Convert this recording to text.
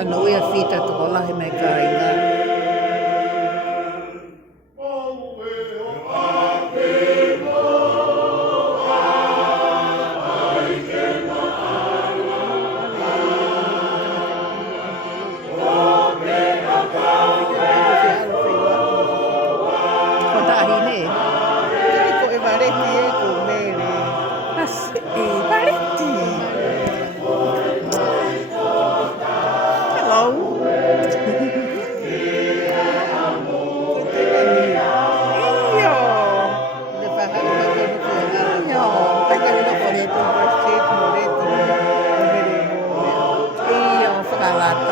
Panui a fita to kola he mai ka inga. Kota ahine. Ko e vareti e ko mere. Asi, parenti. Hello. Iyo. Le whahau ka kono ki a ngā. Iyo. Taka hina ko ne tu birth shape mo reti. O mere mo. Iyo, whakalata.